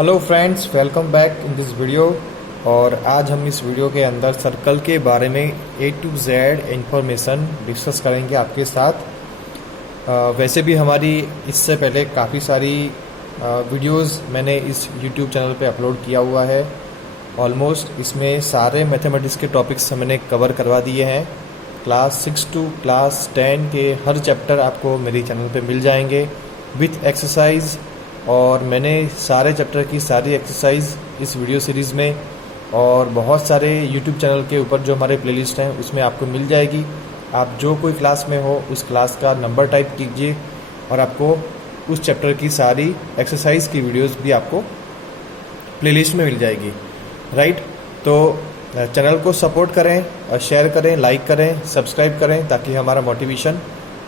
Hello friends, welcome back in this video. और आज हम इस वीडियो के अंदर सर्कल के बारे में A to Z information discuss करेंगे आपके साथ। वैसे भी हमारी इससे पहले काफ़ी सारी वीडियोस मैंने इस YouTube चैनल पे अपलोड किया हुआ है। ऑलमोस्ट इसमें सारे मैथमेटिक्स के टॉपिक्स मैंने कवर करवा दिए हैं। क्लास 6 टू क्लास 10 के हर चैप्टर आपको मेरे चैनल पे मिल जाएंगे विथ एक्सरसाइज। और मैंने सारे चैप्टर की सारी एक्सरसाइज इस वीडियो सीरीज़ में और बहुत सारे यूट्यूब चैनल के ऊपर जो हमारे प्लेलिस्ट हैं उसमें आपको मिल जाएगी। आप जो कोई क्लास में हो उस क्लास का नंबर टाइप कीजिए और आपको उस चैप्टर की सारी एक्सरसाइज की वीडियोस भी आपको प्लेलिस्ट में मिल जाएगी। राइट, तो चैनल को सपोर्ट करें और शेयर करें, लाइक करें, सब्सक्राइब करें ताकि हमारा मोटिवेशन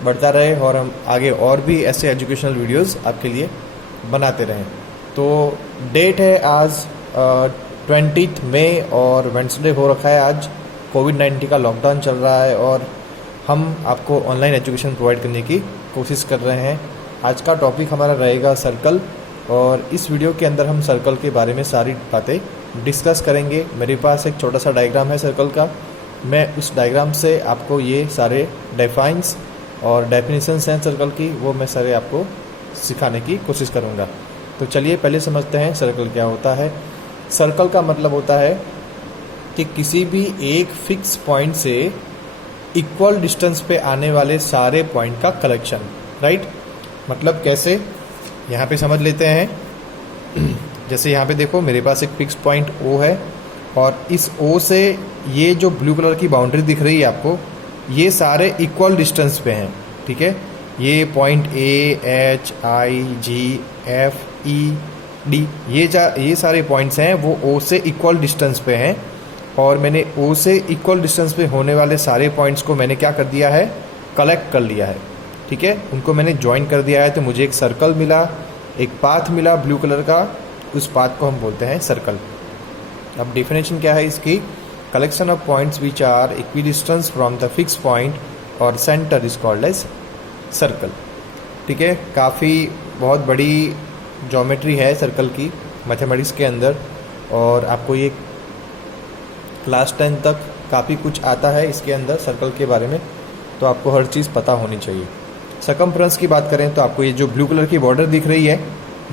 बढ़ता रहे और हम आगे और भी ऐसे एजुकेशनल वीडियोस आपके लिए बनाते रहें। तो डेट है आज 20 मई और वेडनेसडे हो रखा है। आज कोविड-19 का लॉकडाउन चल रहा है और हम आपको ऑनलाइन एजुकेशन प्रोवाइड करने की कोशिश कर रहे हैं। आज का टॉपिक हमारा रहेगा सर्कल और इस वीडियो के अंदर हम सर्कल के बारे में सारी बातें डिस्कस करेंगे। मेरे पास एक छोटा सा डायग्राम है सर्कल का। मैं उस डायग्राम से आपको ये सारे डिफाइंस और डेफिनेशंस हैं सर्कल की, वो मैं सारे आपको सिखाने की कोशिश करूंगा। तो चलिए पहले समझते हैं सर्कल क्या होता है। सर्कल का मतलब होता है कि किसी भी एक फिक्स पॉइंट से इक्वल डिस्टेंस पे आने वाले सारे पॉइंट का कलेक्शन। राइट, मतलब कैसे, यहाँ पे समझ लेते हैं। जैसे यहाँ पे देखो मेरे पास एक फिक्स पॉइंट O है और इस O से ये जो ब्लू कलर की बाउंड्री दिख रही है आपको, ये सारे इक्वल डिस्टेंस पे हैं। ठीक है, ये point A, H, I, G, F, E, D ये सारे पॉइंट्स हैं वो O से इक्वल डिस्टेंस पे हैं। और मैंने O से इक्वल डिस्टेंस पे होने वाले सारे पॉइंट्स को मैंने क्या कर दिया है, कलेक्ट कर लिया है। ठीक है, उनको मैंने ज्वाइन कर दिया है तो मुझे एक सर्कल मिला, एक पाथ मिला ब्लू कलर का। उस पाथ को हम बोलते हैं सर्कल। अब डेफिनेशन क्या है इसकी, collection of points which are equidistance from the fix point और centre is called as circle. ठीक है, काफ़ी बहुत बड़ी ज्योमेट्री है सर्कल की मैथमेटिक्स के अंदर और आपको ये क्लास 10 तक काफ़ी कुछ आता है इसके अंदर सर्कल के बारे में, तो आपको हर चीज़ पता होनी चाहिए। सर्कमफ्रेंस की बात करें तो आपको ये जो ब्लू कलर की बॉर्डर दिख रही है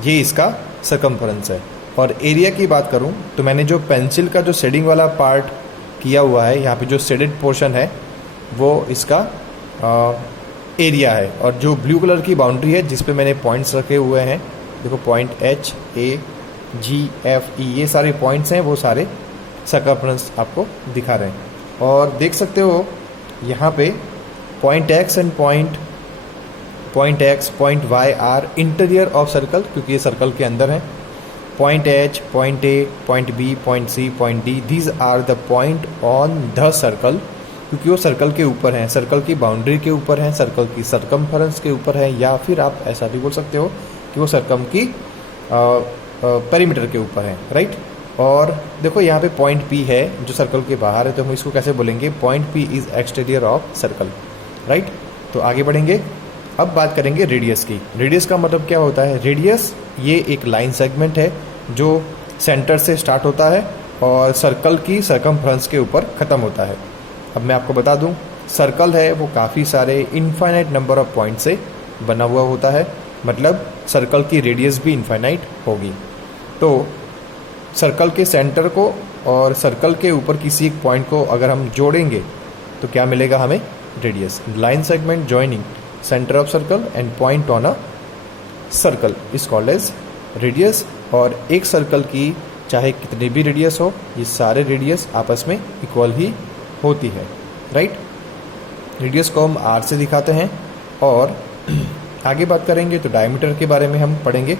ये इसका सर्कमफ्रेंस है। और एरिया की बात करूं तो मैंने जो पेंसिल का जो शेडिंग वाला पार्ट किया हुआ है, यहाँ पे जो शेडेड पोर्शन है वो इसका एरिया है। और जो ब्लू कलर की बाउंड्री है जिस पे मैंने पॉइंट्स रखे हुए हैं, देखो point H, A, G, F, E ये सारे पॉइंट्स हैं, वो सारे सर्कमफ्रेंस आपको दिखा रहे हैं। और देख सकते हो यहाँ पे point X and point X, point Y are interior of circle, क्योंकि ये सर्कल के अंदर है। Point H, point A, point B, point C, point D, these are the point on the circle, क्योंकि वो सर्कल के ऊपर हैं, सर्कल की बाउंड्री के ऊपर हैं, सर्कल की सर्कमफरेंस के ऊपर है, या फिर आप ऐसा भी बोल सकते हो कि वो सर्कम की पेरीमीटर के ऊपर है। राइट, और देखो यहाँ पे पॉइंट P है जो सर्कल के बाहर है, तो हम इसको कैसे बोलेंगे, point P is exterior of circle. Right, तो आगे बढ़ेंगे। अब बात करेंगे रेडियस की। रेडियस का मतलब क्या होता है, रेडियस ये एक लाइन सेगमेंट है जो सेंटर से स्टार्ट होता है और सर्कल की सर्कमफ्रेंस के ऊपर ख़त्म होता है। अब मैं आपको बता दूं, सर्कल है वो काफ़ी सारे इनफाइनाइट नंबर ऑफ पॉइंट से बना हुआ होता है, मतलब सर्कल की रेडियस भी इनफाइनाइट होगी। तो सर्कल के सेंटर को और सर्कल के ऊपर किसी एक पॉइंट को अगर हम जोड़ेंगे तो क्या मिलेगा हमें, radius. Line segment joining centre of circle and point on a circle is called as radius. और एक सर्कल की चाहे कितने भी रेडियस हो, ये सारे रेडियस आपस में इक्वल ही होती है। राइट, रेडियस को हम R से दिखाते हैं। और आगे बात करेंगे तो डायमीटर के बारे में हम पढ़ेंगे।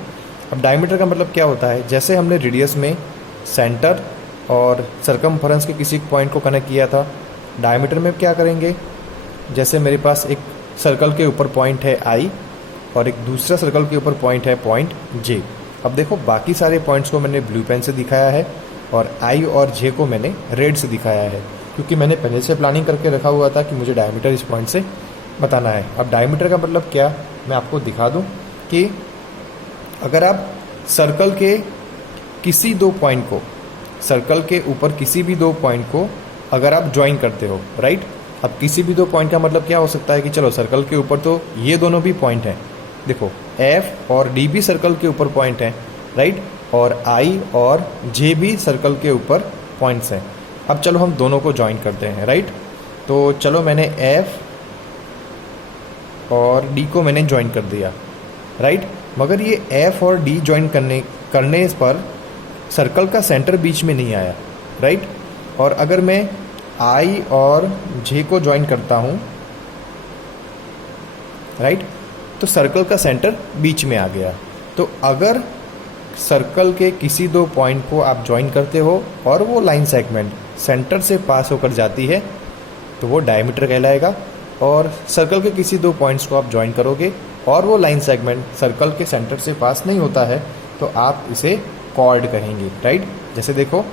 अब डायमीटर का मतलब क्या होता है, जैसे हमने रेडियस में सेंटर और सर्कमफरेंस के किसी पॉइंट को कनेक्ट किया था, डायमीटर में क्या करेंगे, जैसे मेरे पास एक सर्कल के ऊपर पॉइंट है I और एक दूसरा सर्कल के ऊपर पॉइंट है पॉइंट J। अब देखो बाकी सारे पॉइंट्स को मैंने ब्लू पेन से दिखाया है और I और J को मैंने रेड से दिखाया है, क्योंकि मैंने पहले से प्लानिंग करके रखा हुआ था कि मुझे डायमीटर इस पॉइंट से बताना है। अब डायमीटर का मतलब क्या, मैं आपको दिखा दूं कि अगर आप सर्कल के किसी दो पॉइंट को, सर्कल के ऊपर किसी भी दो पॉइंट को अगर आप ज्वाइन करते हो, राइट। अब किसी भी दो पॉइंट का मतलब क्या हो सकता है कि चलो सर्कल के ऊपर तो ये दोनों भी पॉइंट हैं, देखो एफ और डी भी सर्कल के ऊपर पॉइंट हैं, राइट, और आई और जे भी सर्कल के ऊपर पॉइंट्स हैं। अब चलो हम दोनों को ज्वाइन करते हैं, राइट। तो चलो मैंने एफ और डी को मैंने ज्वाइन कर दिया, राइट। मगर ये एफ और डी ज्वाइन करने पर सर्कल का सेंटर बीच में नहीं आया, राइट। और अगर मैं आई और जे को ज्वाइन करता हूँ, राइट, तो सर्कल का सेंटर बीच में आ गया। तो अगर सर्कल के किसी दो पॉइंट को आप ज्वाइन करते हो और वो लाइन सेगमेंट सेंटर से पास होकर जाती है तो वो डायमीटर कहलाएगा। और सर्कल के किसी दो पॉइंट्स को आप ज्वाइन करोगे और वो लाइन सेगमेंट सर्कल के सेंटर से पास नहीं होता है तो आप इसे कॉर्ड कहेंगे, राइट। जैसे देखो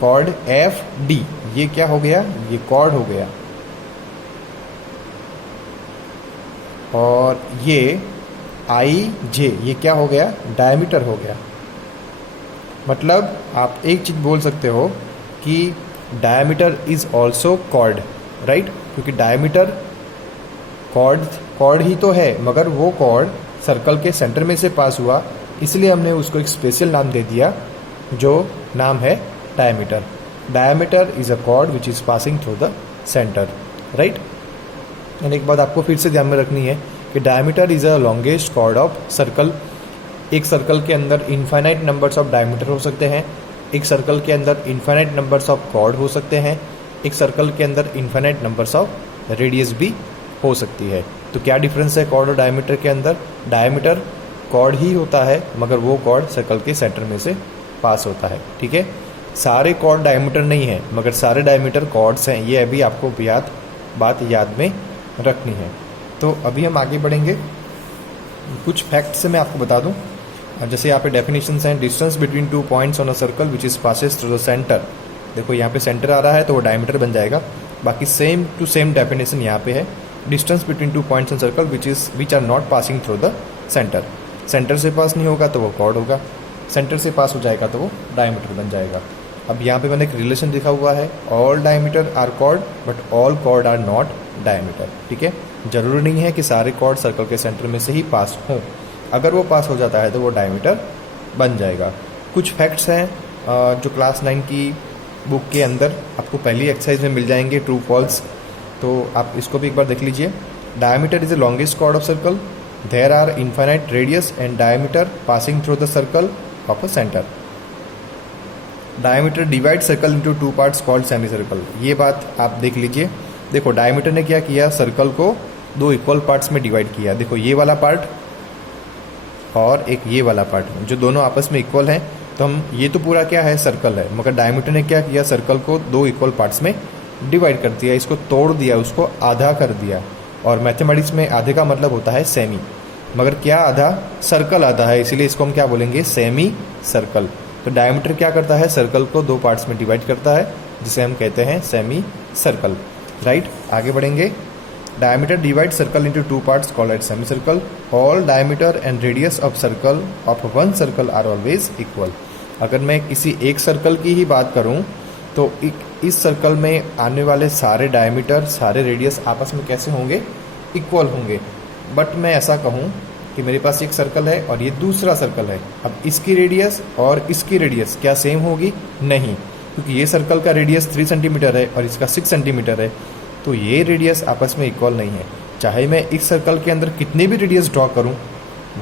कॉर्ड एफ डी, ये क्या हो गया, ये कॉर्ड हो गया। और ये आई जे, ये क्या हो गया, डायमीटर हो गया। मतलब आप एक चीज़ बोल सकते हो कि diameter is also chord, right, क्योंकि डायमीटर कॉर्ड ही तो है, मगर वो कॉर्ड सर्कल के सेंटर में से पास हुआ, इसलिए हमने उसको एक स्पेशल नाम दे दिया जो नाम है diameter. Diameter is a cord which is passing through the centre, right. And एक बात आपको फिर से ध्यान में रखनी है कि diameter is a longest chord of circle. एक सर्कल के अंदर इनफाइनाइट नंबर्स ऑफ डायमीटर हो सकते हैं, एक सर्कल के अंदर इनफाइनाइट नंबर्स ऑफ कॉर्ड हो सकते हैं, एक सर्कल के अंदर इनफाइनाइट नंबर्स ऑफ रेडियस भी हो सकती है। तो क्या डिफरेंस है कॉर्ड और डायमीटर के अंदर? डायमीटर कॉर्ड ही होता है मगर वो कॉर्ड सर्कल के सेंटर में से पास होता है, ठीक है। सारे कॉर्ड डायमीटर नहीं है मगर सारे डायमीटर कॉर्ड्स हैं, ये अभी आपको बात याद में रखनी है। तो अभी हम आगे बढ़ेंगे, कुछ फैक्ट से मैं आपको बता दूं। जैसे यहाँ पे डेफिनेशंस हैं, distance between two points on a circle which is passes through the centre. देखो यहाँ पे सेंटर आ रहा है तो वो डायमीटर बन जाएगा। बाकी सेम टू सेम डेफिनेशन यहाँ पे है, distance between two points on circle which are not passing through the centre. Centre से पास नहीं होगा तो वो कॉर्ड होगा, सेंटर से पास हो जाएगा तो वो डायमीटर बन जाएगा। अब यहाँ पे मैंने एक रिलेशन लिखा हुआ है, all diameter are chord but all chord are not diameter, ठीक है। जरूरी नहीं है कि सारे कॉर्ड सर्कल के सेंटर में से ही पास हों, अगर वो पास हो जाता है तो वो डायमीटर बन जाएगा। कुछ फैक्ट्स हैं जो क्लास 9 की बुक के अंदर आपको पहली एक्सरसाइज में मिल जाएंगे, ट्रू फॉल्स, तो आप इसको भी एक बार देख लीजिए। Diameter is the longest chord of circle, there are infinite radius and diameter passing through the circle of a centre. Diameter divide circle into two parts called semi circle, ये बात आप देख लीजिए। देखो डायमीटर ने क्या किया, सर्कल को दो इक्वल पार्ट्स में डिवाइड किया। देखो ये वाला पार्ट और एक ये वाला पार्ट, जो दोनों आपस में इक्वल हैं, तो हम ये तो पूरा क्या है, सर्कल है, मगर डायमीटर ने क्या किया, सर्कल को दो इक्वल पार्ट्स में डिवाइड कर दिया, इसको तोड़ दिया, उसको आधा कर दिया। और मैथमेटिक्स में आधे का मतलब होता है सेमी, मगर क्या आधा, सर्कल आधा है, इसीलिए इसको हम क्या बोलेंगे, सेमी सर्कल। तो डायमीटर क्या करता है, सर्कल को दो पार्ट्स में डिवाइड करता है, जिसे हम कहते हैं सेमी सर्कल, राइट। आगे बढ़ेंगे, diameter divide circle into two parts called at semi circle. All diameter and radius of circle of one circle are always equal. अगर मैं किसी एक सर्कल की ही बात करूं तो इस सर्कल में आने वाले सारे डायमीटर, सारे रेडियस आपस में कैसे होंगे, इक्वल होंगे। बट मैं ऐसा कहूं कि मेरे पास एक सर्कल है और ये दूसरा सर्कल है, अब इसकी रेडियस और इसकी रेडियस क्या सेम होगी? नहीं, क्योंकि ये सर्कल का रेडियस 3 सेंटीमीटर है और इसका 6 सेंटीमीटर है, तो ये रेडियस आपस में इक्वल नहीं है। चाहे मैं इस सर्कल के अंदर कितनी भी रेडियस ड्रॉ करूं,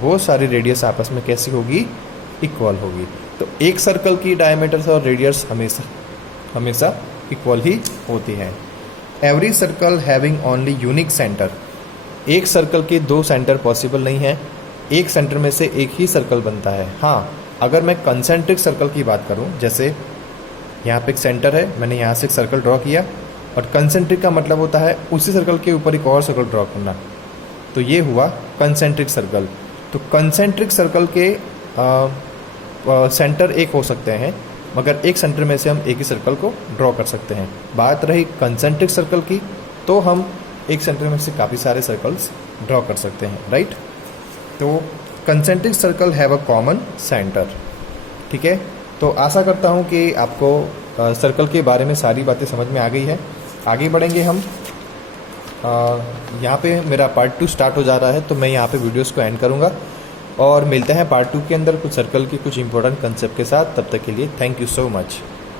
वो सारी रेडियस आपस में कैसी होगी, इक्वल होगी। तो एक सर्कल की डायमीटर और रेडियस हमेशा इक्वल ही होती है। Every circle having only unique centre, एक सर्कल के दो सेंटर पॉसिबल नहीं है, एक सेंटर में से एक ही सर्कल बनता है। हाँ, अगर मैं कंसेंट्रिक सर्कल की बात करूं, जैसे यहाँ पे एक सेंटर है, मैंने यहाँ से एक सर्कल ड्रॉ किया, और कंसेंट्रिक का मतलब होता है उसी सर्कल के ऊपर एक और सर्कल ड्रॉ करना, तो ये हुआ कंसेंट्रिक सर्कल। तो कंसेंट्रिक सर्कल के सेंटर एक हो सकते हैं, मगर एक सेंटर में से हम एक ही सर्कल को ड्रॉ कर सकते हैं। बात रही कंसेंट्रिक सर्कल की, तो हम एक सेंटर में से काफ़ी सारे सर्कल्स ड्रॉ कर सकते हैं, राइट। तो concentric circle have a common centre. ठीक है, तो आशा करता हूँ कि आपको सर्कल के बारे में सारी बातें समझ में आ गई है। आगे बढ़ेंगे हम। यहाँ पे मेरा पार्ट 2 स्टार्ट हो जा रहा है, तो मैं यहाँ पे वीडियोस को एंड करूँगा और मिलते हैं पार्ट 2 के अंदर कुछ सर्कल के कुछ इंपॉर्टेंट कंसेप्ट के साथ। तब तक के लिए थैंक यू सो मच।